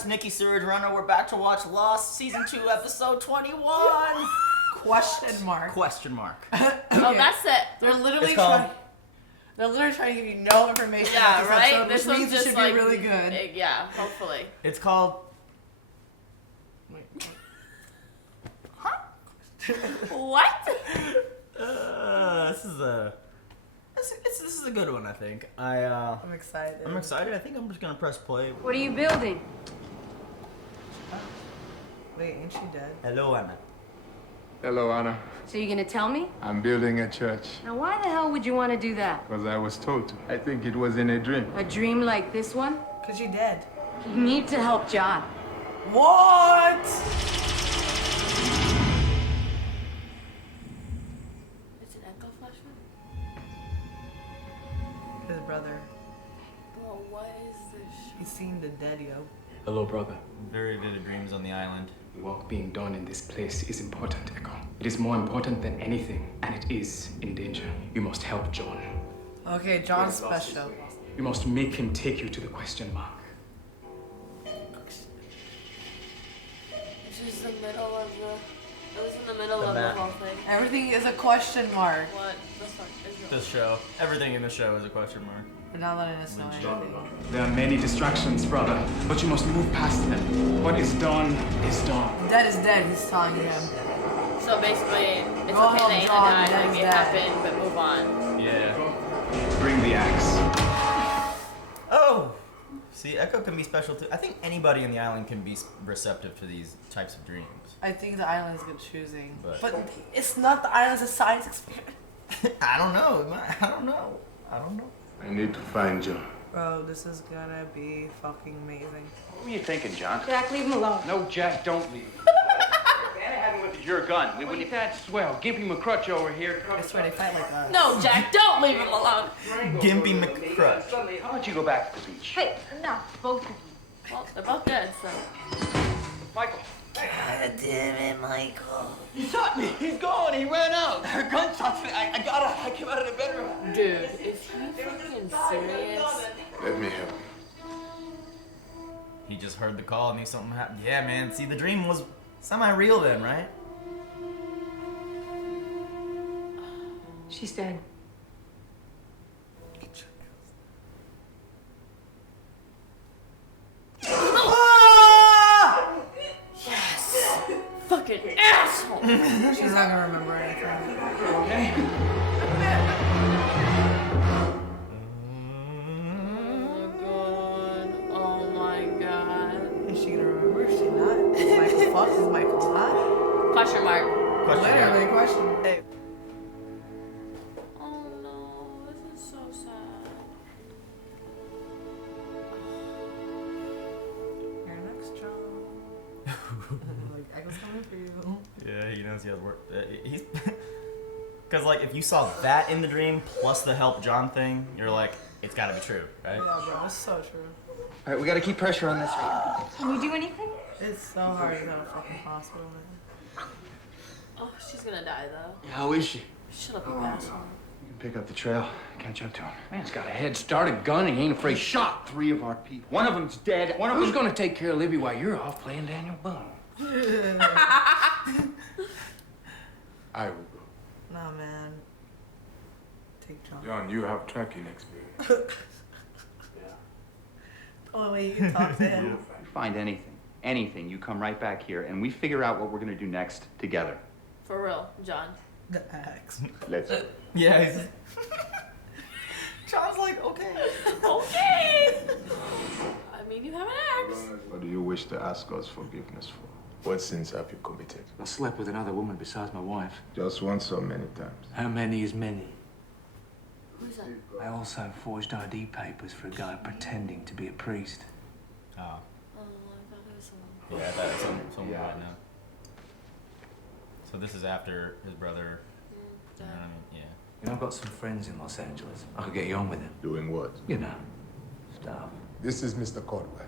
this is Nikki Surge Runner. We're back to watch Lost Season 2, Episode 21. Question mark. Question mark. Okay. Oh, that's it. They're literally trying to give you no information. Yeah, about right? This This means one's it should just be really good. Yeah, hopefully. It's called... What? This is a good one, I think. I'm excited. I'm excited. I think I'm just gonna press play. What are you building? Wait, ain't she dead? Hello, Anna. Hello, Anna. So you're gonna tell me? I'm building a church Now why the hell would you want to do that? because I was told to. I think it was in a dream. A dream like this one? Cause she dead. You need to help John. What? It's an echo flashback? His brother. Bro, what is this? He's seen the dead, yo. Hello, brother. Very vivid dreams on the island. The work being done in this place is important, Eko. It is more important than anything, and it is in danger. You must help John. Okay, John's special. You must make him take you to the question mark. It's just the middle of the... It was in the middle of map. the whole thing. Everything is a question mark. What the fuck is This show. Everything in the show is a question mark. They're not letting us know anything. There are many distractions, brother, but you must move past them. What is done is done. Dead is dead, he's telling him. So basically, it's Go okay help that Anna John, died, that like is it dead. happened, but move on. Yeah. Bring the axe. Oh! See, Echo can be special too. I think anybody in the island can be receptive to these types of dreams. I think the island's good choosing. But- But it's not the island, it's a science experiment. I don't know. I don't know. I need to find John. Bro, this is gonna be fucking amazing. What were you thinking, John? Jack, leave him alone. No, Jack, don't leave. Anna had him with your gun. We wouldn't. That's swell. Give him a crutch over here. I swear they fight like us. No, Jack, don't leave him alone. Gimpy McCrutch. How about you go back to the beach? Hey, no, both of you. Well, they're both dead, so... Michael. God damn it, Michael. He shot me. He's gone. He ran out. Her gunshots. I got her. I came out of the bedroom. Dude, is he fucking serious? Let me help. He just heard the call and knew something happened. Yeah, man. See, the dream was semi-real then, right? She's dead. Fucking asshole! She's not gonna remember anything. Okay. Oh my god. Is she gonna remember? Is she not? Is Michael fucked? Is Michael not? Question mark. Literally, question. Hey. Oh no, this is so sad. Your next job. Like, I was coming for you. Yeah, he knows he has work. He's... Because, like, if you saw that in the dream, plus the help John thing, you're like, it's gotta be true, right? Yeah, bro, it's so true. All right, we got to keep pressure on this. Can we do anything? It's so hard to go to a fucking hospital, man. Oh, she's gonna die though. How is she? Shut up, you asshole. You can pick up the trail. Catch up to him. Man's got a head start, a gun, and he ain't afraid. Shot 3 of our people. One of them's dead. One of Who's gonna take care of Libby while you're off playing Daniel Boone? I will go. Nah, man. Take John. John, you have tracking experience. Oh, wait, you can talk to him. You find anything, you come right back here, and we figure out what we're gonna do next together. For real, John. The axe. Let's go. Yeah, he's... John's like, okay. Okay! I mean, you have an axe. What do you wish to ask us forgiveness for? What sins have you committed? I slept with another woman besides my wife. Just once or many times? How many is many? Who's that? I also forged ID papers for a guy pretending to be a priest. Oh. Oh, I thought it was someone. Yeah, that's someone right now. So this is after his brother... Dead. yeah. You know, I've got some friends in Los Angeles. I could get you on with them. Doing what? You know, stuff. This is Mr. Caldwell.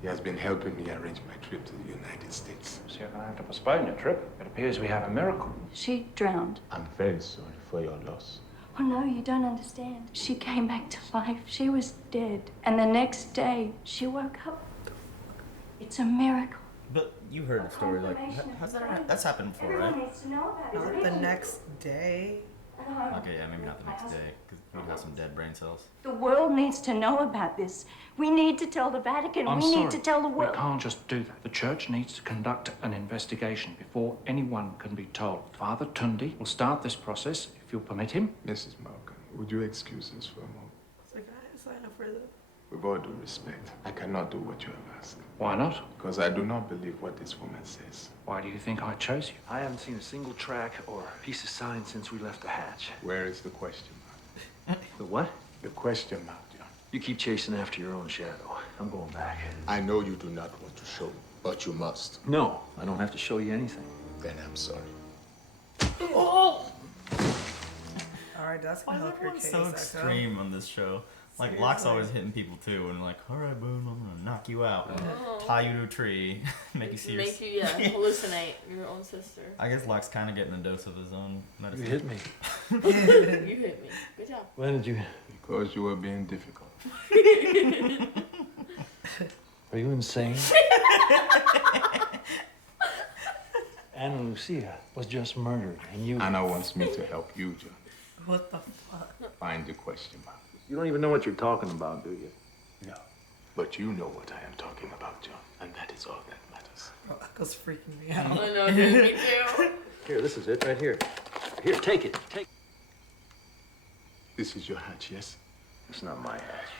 He has been helping me arrange my trip to the United States. So you're gonna have to postpone your trip. It appears we have a miracle. She drowned. I'm very sorry for your loss. Oh no, you don't understand. She came back to life. She was dead. And the next day, she woke up. It's a miracle. But you heard the story, like, how's that? That's happened before, Everyone right? needs to know about it. Not the next day. Okay, yeah, maybe not the next day, because we'd have some dead brain cells. The world needs to know about this. We need to tell the Vatican. I'm we sorry. need to tell the We world. can't just do that. The church needs to conduct an investigation before anyone can be told. Father Tundi will start this process, if you'll permit him. Mrs. Malcolm, would you excuse us for a moment? It's like, I sign up for this. With all due respect, I cannot do what you have asked. Why not? Because I do not believe what this woman says. Why do you think I chose you? I haven't seen a single track or piece of sign since we left the hatch. Where is the question mark? The what? The question mark, John. You keep chasing after your own shadow. I'm going back. I know you do not want to show me, but you must. No, I don't have to show you anything. Then I'm sorry. All right, that's Why gonna is help your everyone case. so Echo. extreme on this show? Like, Locke's always hitting people too, and like, all right, boom, I'm gonna knock you out, tie you to a tree, make you see your... Make you, yeah, hallucinate your own sister. I guess Locke's kind of getting a dose of his own medicine. You hit me. You hit me. Good job. When did you... Because you were being difficult. Are you insane? Anna Lucia was just murdered, and you... Anna wants me to help you, John. What the fuck? Find the question mark. You don't even know what you're talking about, do you? No. But you know what I am talking about, John. And that is all that matters. Bro, Echo's freaking me I out. know, dude, me too. Here, this is it right here. Here, take it. Take. This is your hatch, yes? It's not my hatch.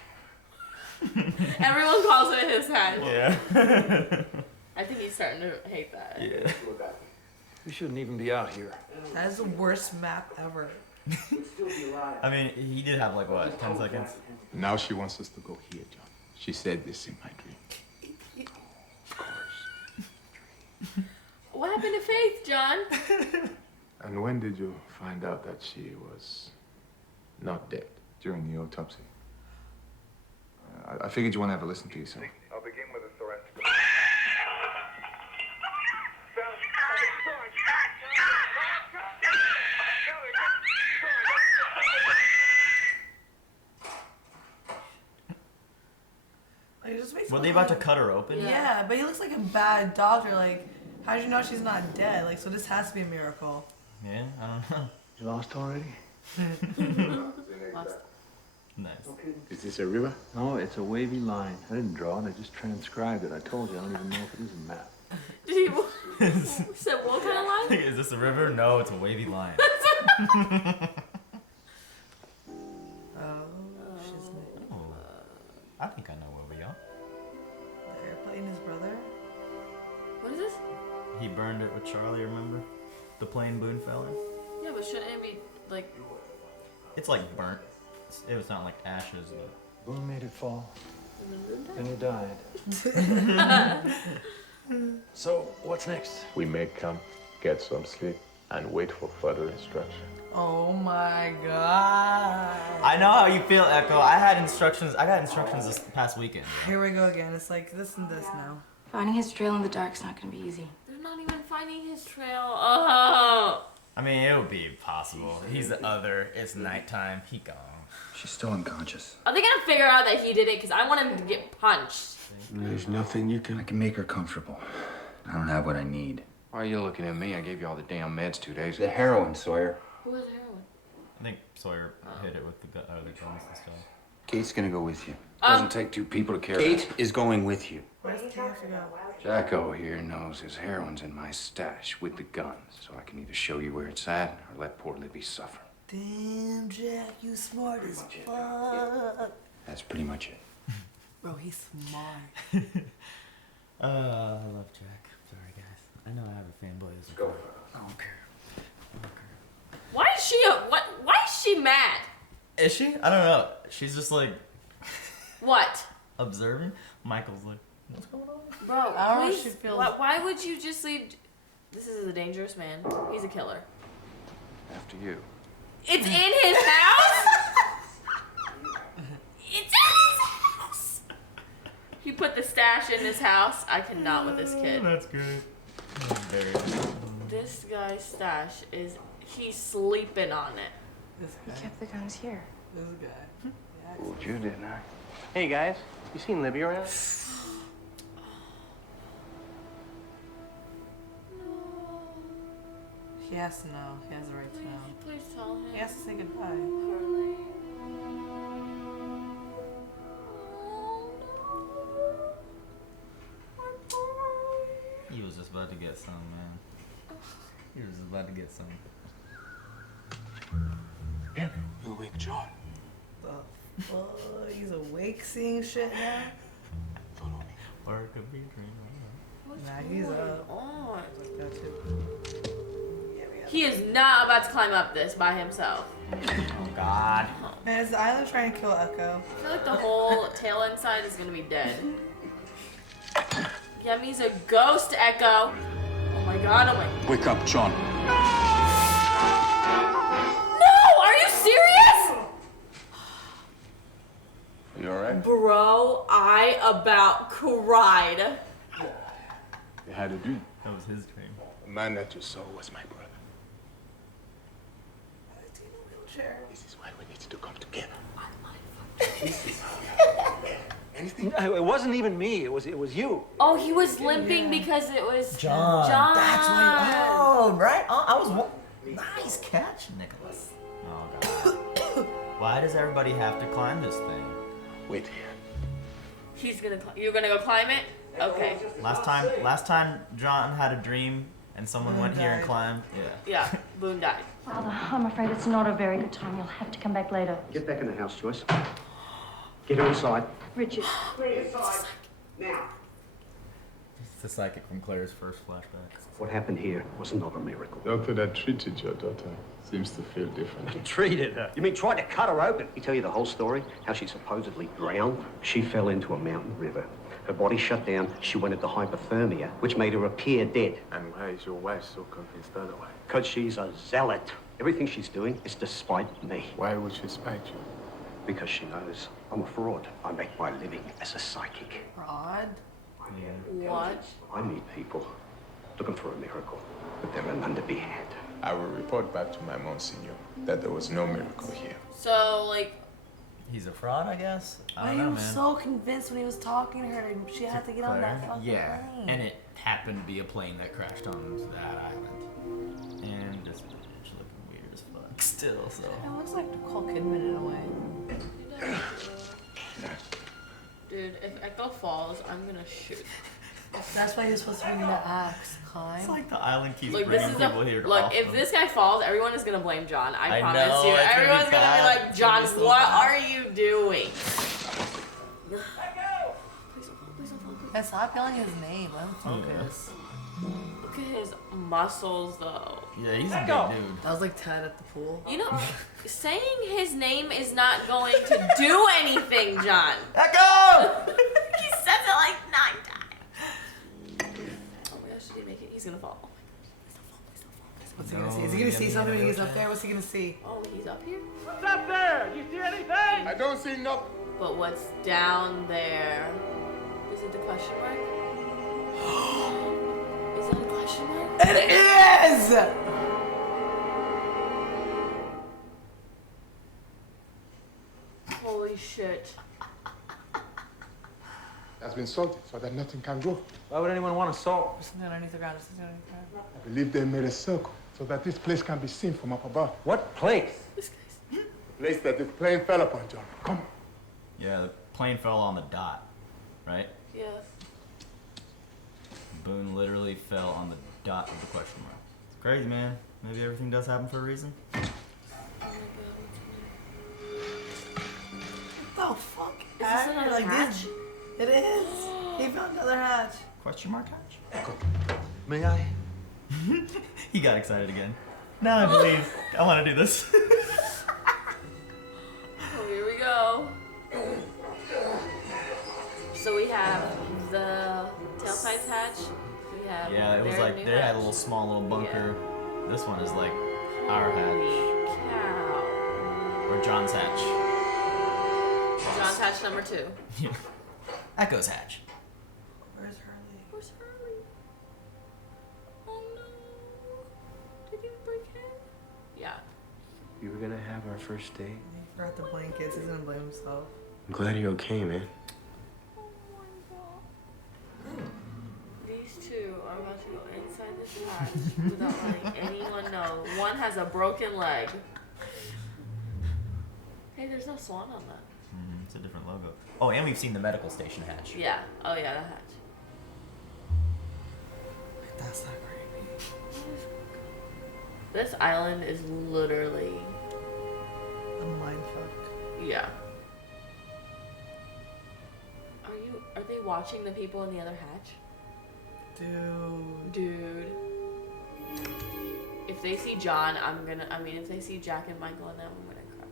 Everyone calls it his hat. Yeah. I think he's starting to hate that. Yeah. We shouldn't even be out here. That is the worst map ever. I mean, he did have like, what, 10 seconds? Now she wants us to go here, John. She said this in my dream. Of course. What happened to Faith, John? And when did you find out that she was not dead? During the autopsy. I figured you want to have a listen to you, so. I'll begin with a thoracic. Like, it just makes Were me they look about to cut her open? Yeah, but he looks like a bad doctor. Like, how did you know she's not dead? Like, so this has to be a miracle. Yeah, I don't know. You lost already? Lost. Nice. Is this a river? No, it's a wavy line. I didn't draw it, I just transcribed it. I told you, I don't even know if it is a map. Did he said what kind of line? Is this a river? No, it's a wavy line. I think I know where we are. The airplane, his brother. What is this? He burned it with Charlie, remember? The plane Boone fell in. Yeah, but shouldn't it be like... It's like burnt. It was not like ashes. But... Boone made it fall. Then he died. So, what's next? We may camp, get some sleep, and wait for further instruction. Oh my god. I know how you feel, Echo. I got instructions this past weekend. Here we go again. It's like this and this now. Finding his trail in the dark's not gonna be easy. They're not even finding his trail. Oh. I mean, it would be possible. He's the other. It's nighttime. He gone. She's still unconscious. Are they gonna figure out that he did it? Because I want him to get punched. There's nothing you can... I can make her comfortable. I don't have what I need. Why are you looking at me? I gave you all the damn meds 2 days The ago. heroin, Sawyer. Who has heroin? I think Sawyer hit it with the guns and stuff. Kate's gonna go with you. Doesn't take two people to carry Kate is going with you. Where's the camera go? Jacko here knows his heroin's in my stash with the guns, so I can either show you where it's at or let poor Libby suffer. Damn, Jack, you smart as fuck. That's pretty much it. Bro, he's smart. I love Jack. Sorry, guys. I know I have a fanboy. Go. I don't care. Why is she why is she mad? Is she? I don't know. She's just like What? observing. Michael's like, what's going on? Bro, I don't know if please, she feels- why would you just leave? This is a dangerous man. He's a killer. After you. It's in his house? It's in his house! He put the stash in his house. I cannot with this kid. That's good. This guy's stash is, he's sleeping on it. This He guy. kept the guns here. This guy. Fooled you, didn't I? Hey guys, you seen Libby around? He has to know. He has the right to know. Please tell him. He has to say goodbye. Hurley. He was just about to get some, man. He was just about to get some. You awake, John. The fuck? He's awake seeing shit now? Or it could be a dream. Nah, he's up. On? Got you. He is not about to climb up this by himself. Oh God. Man, is the island trying to kill Echo? I feel like the whole tail inside is gonna be dead. Yemi's a ghost, Echo. Oh my God, oh my. Wake up, John. No! Are you serious? You alright? Bro, I about cried. You had a dream. That was his dream. The man that you saw was my brother. Wheelchair. This is why we need to come together. Anything? No, it wasn't even me. It was you. Oh, he was limping because it was John. John. That's why. Oh, right. Oh, I was. Nice catch, Nicholas. Oh God. Why does everybody have to climb this thing? Wait here. He's gonna. You're gonna go climb it. Okay. Last time John had a dream and someone went here and climbed. Yeah. Yeah. Boone died. Father, I'm afraid it's not a very good time. You'll have to come back later. Get back in the house, Joyce. Get her inside. Richard. Now. It's the psychic from Claire's first flashback. What happened here was not a miracle. The doctor that treated your daughter seems to feel different. Treated her. You mean tried to cut her open? He tell you the whole story? How she supposedly drowned? She fell into a mountain river. Her body shut down. She went into hypothermia, which made her appear dead. And why is your wife so convinced otherwise? Because she's a zealot. Everything she's doing is to spite me. Why would she spite you? Because she knows I'm a fraud. I make my living as a psychic. Fraud? What? I meet people looking for a miracle, but there are none to be had. I will report back to my Monsignor that there was no miracle here. So like. He's a fraud, I guess. I don't He know, was man. so convinced when he was talking to her, and she had to get on that fucking plane. And it happened to be a plane that crashed onto that island. And this bitch looking weird as fuck still, so. It looks like Nicole Kidman in a way. Dude, if Echo falls, I'm gonna shoot. That's why he was supposed to bring the axe climb. It's like the island keeps Look, bringing people here to look. off If them. this guy falls, everyone is gonna blame John. I promise know, you. it's gonna be Everyone's gonna be bad. like, It's John, gonna be so what bad. are you doing? And stop yelling his name. Let him focus. Look at his muscles, though. Yeah, he's a big dude. That was like Ted at the pool. You know, saying his name is not going to do anything, John. Echo! He says it like 9 times. Oh my gosh, did he make it? He's gonna fall. What's he gonna see? Is he gonna see something when he gets up there? What's he gonna see? Oh, he's up here? What's up there? You see anything? I don't see nothing. But what's down there? Is it the question mark? Is it a question mark? It is! Holy shit. That's been salted so that nothing can grow. Why would anyone want to salt? There's something underneath the ground. There's something underneath the ground. I believe they made a circle so that this place can be seen from up above. What place? The place that this plane fell upon, John. Come on. Yeah, the plane fell on the dot, right? Yeah. Boone literally fell on the dot of the question mark. It's crazy, man. Maybe everything does happen for a reason. What the fuck? Is this another like hatch? this? It is. He found another hatch. Question mark hatch? May I? He got excited again. Now I believe I want to do this. Oh, here we go. So we have the tailpipe hatch. We have Yeah, it was their like new they had a hatch. little small little bunker. This one is like our hatch. Cow. Or John's hatch. John's hatch number 2. Echo's hatch. Where's Hurley? Where's Hurley? Oh no. Did he break it? Yeah. You were gonna have our first date? He forgot the blankets. He's gonna blame himself. I'm glad you're okay, man. These two are about to go inside inside this hatch without letting anyone know. One has a broken leg. Hey, there's no swan on that. It's a different logo. Oh, and we've seen the medical station hatch. Yeah. Oh yeah, that hatch. That's not creepy. This island is literally a mindfuck. Yeah. Are they watching the people in the other hatch? Dude. If they see John, if they see Jack and Michael and them, I'm gonna cry.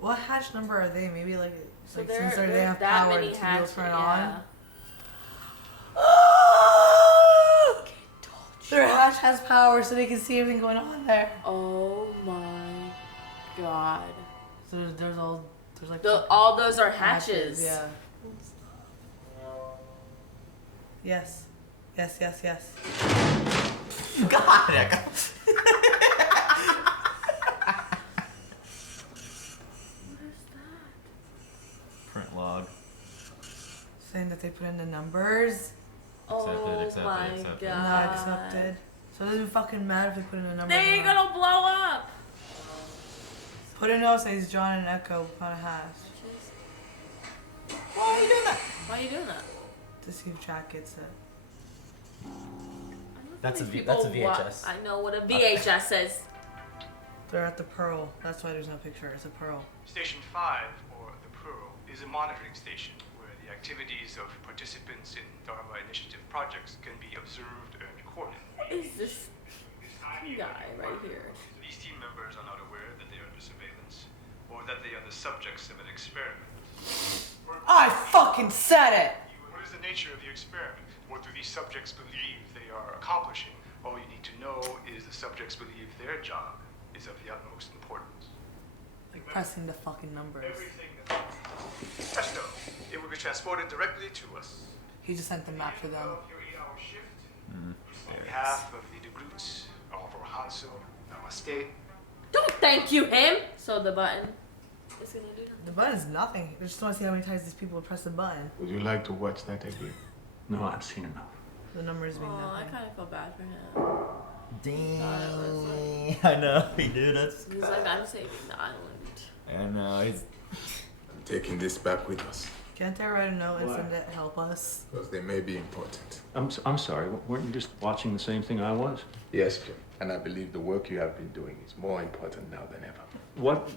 What hatch number are they? Maybe like So since they have that power many to hatch, turn yeah. on. Their hatch has power, so they can see everything going on there. Oh my god. So there's like all those are hatches. Yeah. Yes. Yes. God, Echo. Print log. Saying that they put in the numbers. Accepted. God. Not accepted. So it doesn't fucking matter if they put in a number. They ain't gonna blow up. Put a note says John and Echo on a hatch. Why are you doing that? Why are you doing that? To see if Jack gets it. That's a VHS. I know what a VHS says. They're at the Pearl. That's why there's no picture. It's a Pearl. Station 5, or the Pearl, is a monitoring station where the activities of participants in Dharma Initiative projects can be observed and recorded. What is this guy right here? These team members are not aware that they are under surveillance or that they are the subjects of an experiment. I fucking said it! What is the nature of the experiment? What do these subjects believe they are accomplishing? All you need to know is the subjects believe their job is of the utmost importance. Like pressing the fucking numbers. Everything presto, it will be transported directly to us. He just sent the map to them. Your 8-hour shift. On behalf of the DeGroots, Oliver Hanso, namaste. Don't thank you him. So the button is gonna do nothing. The button's nothing. I just want to see how many times these people press the button. Would you like to watch that again? No, I've seen enough. The numbers mean I nothing. kind of feel bad for him. Damn. I know, dude. That's. He's like, I'm saving the island. I know. He's. I'm taking this back with us. Can't they write a note and send it help us? Because they may be important. I'm sorry, weren't you just watching the same thing I was? Yes, Jim. And I believe the work you have been doing is more important now than ever. What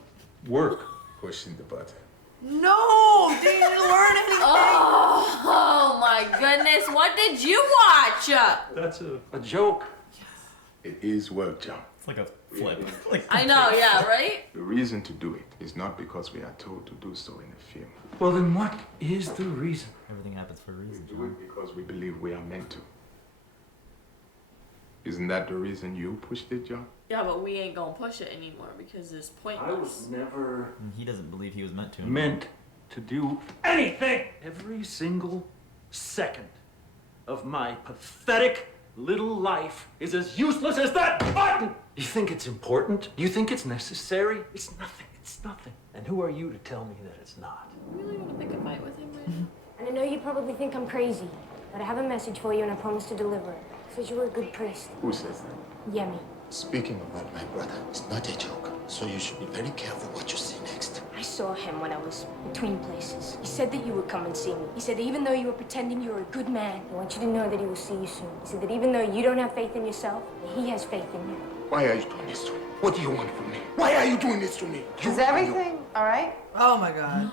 work? Pushing the button. No! They didn't learn anything! Oh my goodness, what did you watch? That's a joke. It is work, John. It's like a flip. I know, yeah, right? The reason to do it is not because we are told to do so in a film. Well, then what is the reason? Everything happens for a reason, We do it because we believe we are meant to. Isn't that the reason you pushed it, John? Yeah, but we ain't gonna push it anymore because it's pointless. I was never He doesn't believe he was meant to. meant to do anything. Every single second of my pathetic little life is as useless as that button. You think it's important? You think it's necessary? It's nothing. It's nothing. And who are you to tell me that it's not? You really want to pick a fight with him right now? And I know you probably think I'm crazy, but I have a message for you and I promise to deliver it. Says you were a good priest. Who says that? Yemi. Speaking about my brother, it's not a joke. So you should be very careful what you say next. I saw him when I was between places. He said that you would come and see me. He said that even though you were pretending you were a good man, I want you to know that he will see you soon. He said that even though you don't have faith in yourself, he has faith in you. Why are you doing this to me? What do you want from me? Why are you doing this to me? Is everything alright? Oh my god.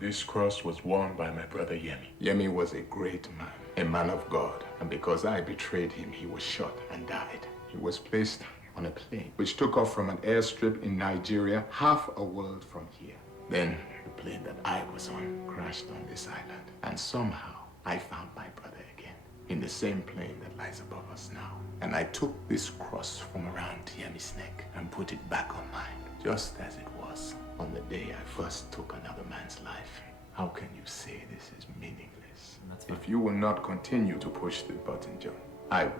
This cross was worn by my brother Yemi. Yemi was a great man, a man of God. And because I betrayed him, he was shot and died. He was placed on a plane, which took off from an airstrip in Nigeria, half a world from here. Then the plane that I was on crashed on this island. And somehow I found my brother again, in the same plane that lies above us now. And I took this cross from around Yemi's neck and put it back on mine, just as it was on the day I first took another man's life. How can you say this is meaningless? If you will not continue to push the button, John, I will.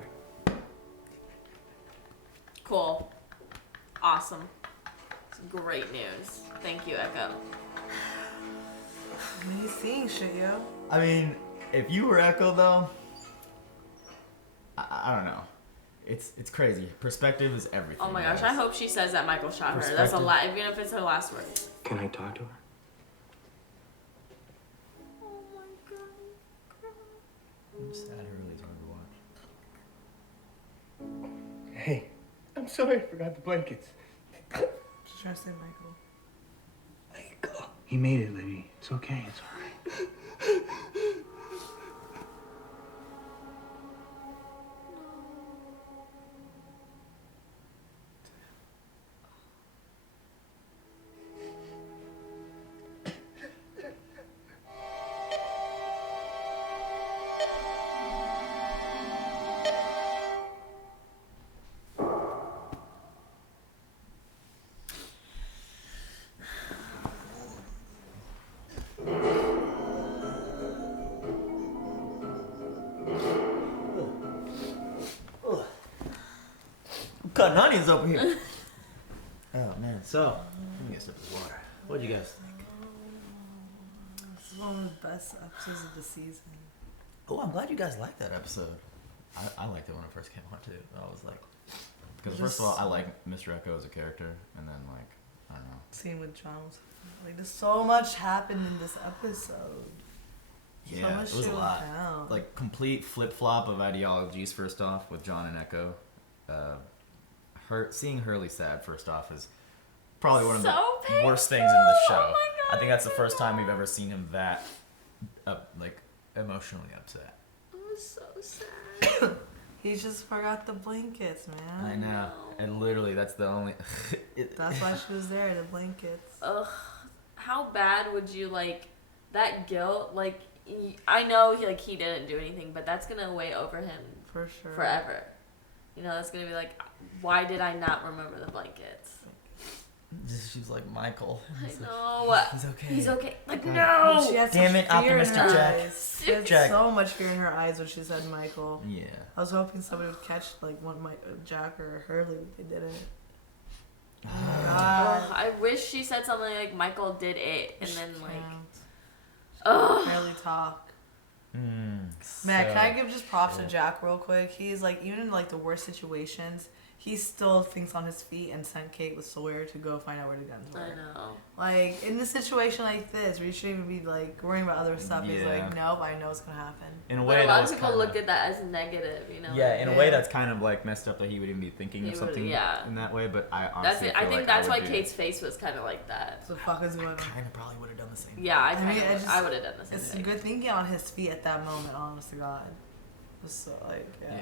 Cool. Awesome. It's great news. Thank you, Echo. What are you seeing, shit, yo? I mean, if you were Echo though, I don't know. It's crazy. Perspective is everything. Oh my gosh, I hope she says that Michael shot her. That's a lot, even if it's her last word. Can I talk to her? I'm sad Hurley's hard to watch. Hey, I'm sorry I forgot the blankets. Just trying to say Michael. He made it, Libby. It's okay. It's all right. Cutting onions over here. Oh man, so let me get a sip of water. What'd you guys think? This is one of the best episodes of the season. Oh, I'm glad you guys liked that episode. I liked it when it first came on too. I was like, because first of all, I like Mr. Eko as a character, and then like, I don't know. Scene with John was like, there's so much happened in this episode. Yeah, so much it was a shit lot. went down. Like complete flip flop of ideologies. First off, with John and Eko, seeing Hurley sad first off is probably one of the worst things in the show. Oh my God, I think that's the first time we've ever seen him that like emotionally upset. It was so sad. He just forgot the blankets, man. I know, and literally that's the only. That's why she was there, the blankets. Ugh, how bad would you like that guilt? Like, I know he didn't do anything, but that's gonna weigh over him for sure forever. You know, that's gonna be like, why did I not remember the blankets? She was like, Michael. I He's know. Like, he's okay. He's okay. Like, Okay. no. She had Damn it, such fear in optimistic her Jack. eyes. She had Jack. so much fear in her eyes when she said Michael. Yeah. I was hoping somebody would catch like one Jack or Hurley, but they didn't. Oh my God. Ugh, I wish she said something like Michael did it, and then like, barely talk. Man, So- can I give just props to Jack real quick? He's like, even in like the worst situations, he still thinks on his feet and sent Kate with Sawyer to go find out where the guns were. I know. Like, in a situation like this, where you shouldn't even be like worrying about other stuff, he's Yeah. like, nope, I know it's gonna happen. In a But way, a lot that of was people kinda- looked at that as negative, you know. Yeah, in a way that's kind of like messed up that he would even be thinking He of would- something yeah. in that way. But I That's honestly it. I feel think like that's I why would do- Kate's face was kind of like that. So fuck is going on? Kind of probably would have done the same. Yeah, I mean, I would have done the same It's thing. good thinking on his feet at that moment, honest to God. Just so, like, yeah.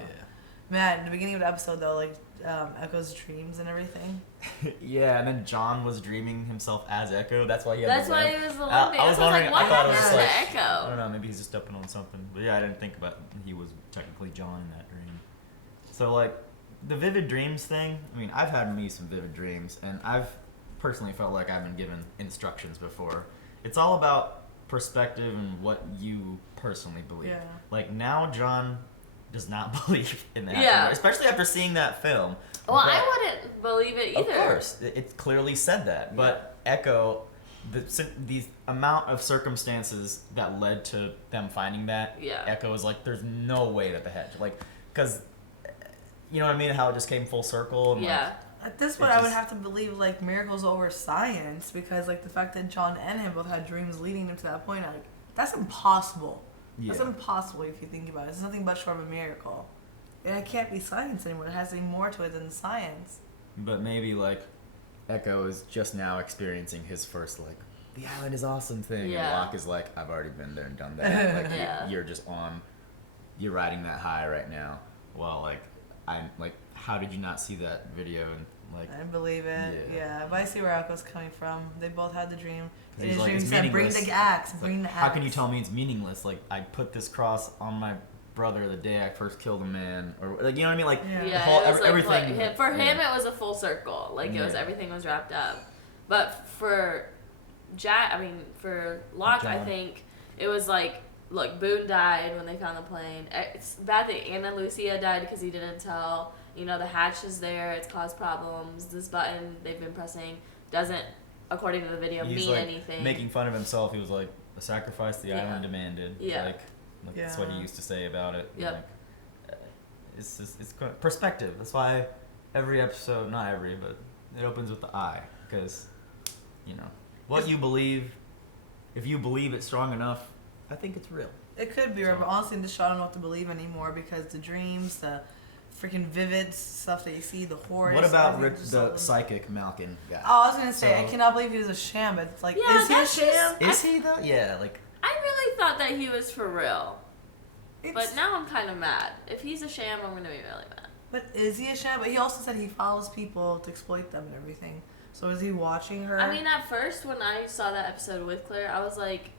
Man, in the beginning of the episode, though, like, Eko's dreams and everything. Yeah, and then John was dreaming himself as Eko. That's why he had That's the why lamp. he was the I lamp. was I was like, wondering. what I thought it was happened like to Eko? I don't know. Maybe he's just stepping on something. But yeah, I didn't think about he was technically John in that dream. So like the vivid dreams thing. I mean, I've had me some vivid dreams, and I've personally felt like I've been given instructions before. It's all about perspective and what you personally believe. Yeah. Like now, John does not believe in that. Yeah. Especially after seeing that film. Well, But- I wouldn't believe it either. of course, it clearly said that. But Eko, the amount of circumstances that led to them finding that, Yeah. Eko was like, there's no way that the hedge, like, because, you know what I mean? How it just came full circle. And Yeah. At this it point, I would just- have to believe, like, miracles over science, because, like, the fact that John and him both had dreams leading them to that point, like, that's impossible. That's Yeah. impossible if you think about it. It's nothing but short of a miracle. And it can't be science anymore. It has to be more to it than science. But maybe like Eko is just now experiencing his first like the island is awesome thing. Yeah. And Locke is like, I've already been there and done that. Like Yeah. you're just you're riding that high right now. Well, like I'm like, how did you not see that video? And like I believe it. Yeah. But I see where Eko's coming from. They both had the dream. In he's his like, dream, it's he said, bring meaningless. the axe. It's Bring like, the how axe. can you tell me it's meaningless? Like I put this cross on my brother the day I first killed a man, or like you know what I mean? Like the Yeah, whole, it was like, everything. for him yeah. it was a full circle. Like it was Yeah. everything was wrapped up. But for for Locke, I John. think it was like, look, Boone died when they found the plane. It's bad that Anna Lucia died because he didn't tell. You know, the hatch is there. It's caused problems. This button they've been pressing doesn't, according to the video, He's mean like anything. making fun of himself. He was like, a sacrifice the Yeah. island demanded. Yeah. Like that's what he Yeah. used to say about it. Yep. Like, it's just perspective. That's why every episode, not every, but it opens with the eye, because what you believe. If you believe it strong enough, I think it's real. It could be real, but honestly, in this show, I don't know what to believe anymore because the dreams, the freaking vivid stuff that you see, the horror. What about Rick, the psychic Malkin guy? Oh, I was gonna say, I cannot believe he was a sham. But it's like, is he a sham? Is he though? Yeah, I really thought that he was for real. But now I'm kind of mad. If he's a sham, I'm gonna be really mad. But is he a sham? But he also said he follows people to exploit them and everything. So is he watching her? I mean, at first, when I saw that episode with Claire, I was like,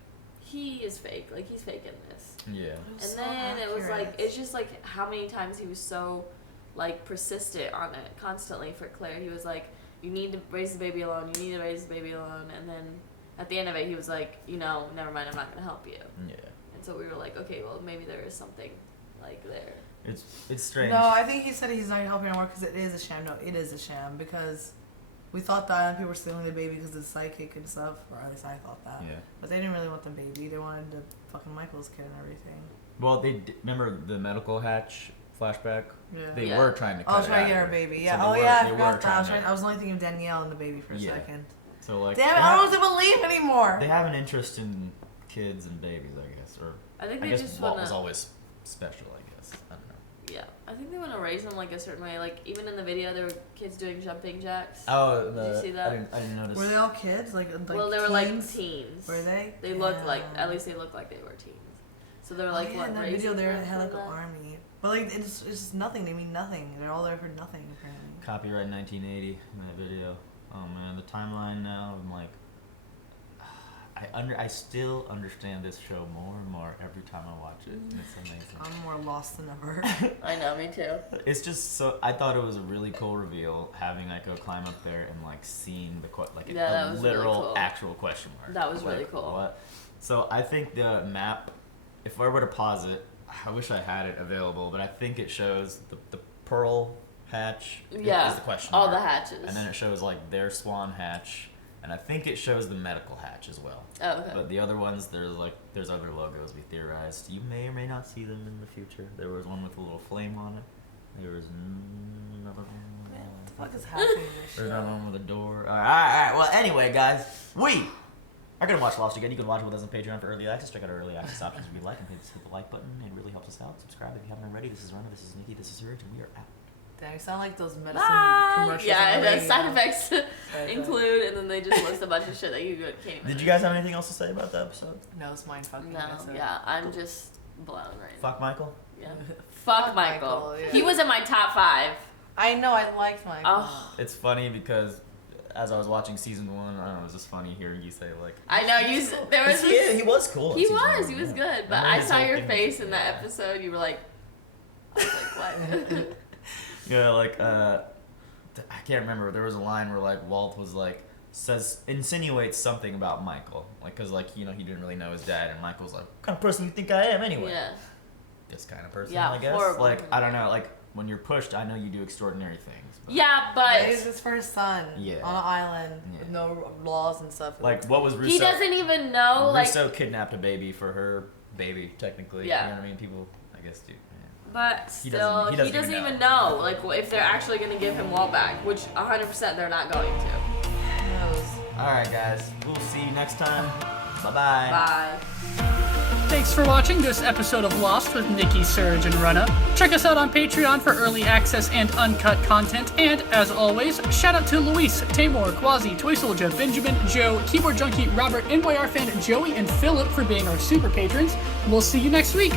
he is fake. Like, he's faking this. Yeah. And then it was like, it's just like how many times he was so, like, persistent on it constantly for Claire. He was like, you need to raise the baby alone. You need to raise the baby alone. And then at the end of it, he was like, never mind, I'm not going to help you. Yeah. And so we were like, okay, well, maybe there is something, like, there. It's strange. No, I think he said he's not helping anymore because it is a sham. No, it is a sham because we thought that people were stealing the baby because of the psychic and stuff, or at least I thought that. Yeah. But they didn't really want the baby. They wanted the fucking Michael's kid and everything. Well, remember the medical hatch flashback? Yeah. They were trying to cut I was trying to get her baby. Yeah. I forgot that. I was only thinking of Danielle and the baby for a second. So like, damn it, I don't know what to believe anymore. They have an interest in kids and babies, I guess, or I think I they guess just Walt wanna- was always special. I guess I don't know. Yeah, I think they want to raise them like a certain way. Like even in the video, there were kids doing jumping jacks. Oh, did you see that? I didn't notice. Were they all kids? Like well, they were like teens. Were they? They looked like, at least they looked like they were teens. So they were like, what? In that raising video, they them had like like an that? army, but like it's just nothing. They mean nothing. They're all there for nothing apparently. Copyright 1980 in that video. Oh man, the timeline now. I'm like, I still understand this show more and more every time I watch it. It's amazing. I'm more lost than ever. I know, me too. It's just so. I thought it was a really cool reveal having Eko climb up there and like seeing the that a was literal really cool. actual question mark. That was Like, really cool. What? So I think the map. If I were to pause it, I wish I had it available, but I think it shows the pearl hatch. Yeah, is the question all mark. the hatches. And then it shows like their swan hatch. And I think it shows the medical hatch as well. Oh, okay. But the other ones, there's other logos we theorized. You may or may not see them in the future. There was one with a little flame on it. There was another one. What the fuck is happening in this There's show? another one with a door. All right. Well, anyway, guys, we are gonna watch Lost again. You can watch it with us on Patreon for early access. Check out our early access options if you like, and hit the like button. It really helps us out. Subscribe if you haven't already. This is Rana. This is Nikki. This is Serge, and we are out. Damn, you sound like those medicine Bye. commercials. Yeah, on the and the side radio. effects include, and then they just list a bunch of shit that you can't even. Did you guys have anything else to say about the episode? No, it's mine fucking. No, that's it. yeah, I'm just blown right Fuck Michael. now. Yeah. Fuck Michael. Michael, yeah. He was in my top 5. I know, I liked Michael. Oh. It's funny because as I was watching season 1, I don't know, it was just funny hearing you say like. I know you. There was. He was cool. in He season was. 1, He was yeah. good. But And then I his saw whole your thing face was- in that episode. You were like. I was like, what? Yeah, like I can't remember. There was a line where like Walt was like insinuates something about Michael, like because like he didn't really know his dad, and Michael's like, what kind of person you think I am anyway? Yeah. This kind of person, Yeah, I guess. horrible. Like I don't know, like when you're pushed, I know you do extraordinary things. But Yeah, but It's his first son Yeah. on an island with no laws and stuff. like what was Russo? he doesn't even know. Like, Russo kidnapped a baby for her baby, technically. Yeah. You know what I mean? People, I guess, do. but He still, doesn't he doesn't even know. Like, if they're actually gonna give him Walt back, which 100% they're not going to. All right, guys. We'll see you next time. Bye-bye. Bye. Thanks for watching this episode of Lost with Nikki, Serge, and Rana. Check us out on Patreon for early access and uncut content. And as always, shout out to Luis, Tamor, Quasi, Toy Soldier, Benjamin, Joe, Keyboard Junkie, Robert, NYR fan Joey, and Philip for being our super patrons. We'll see you next week.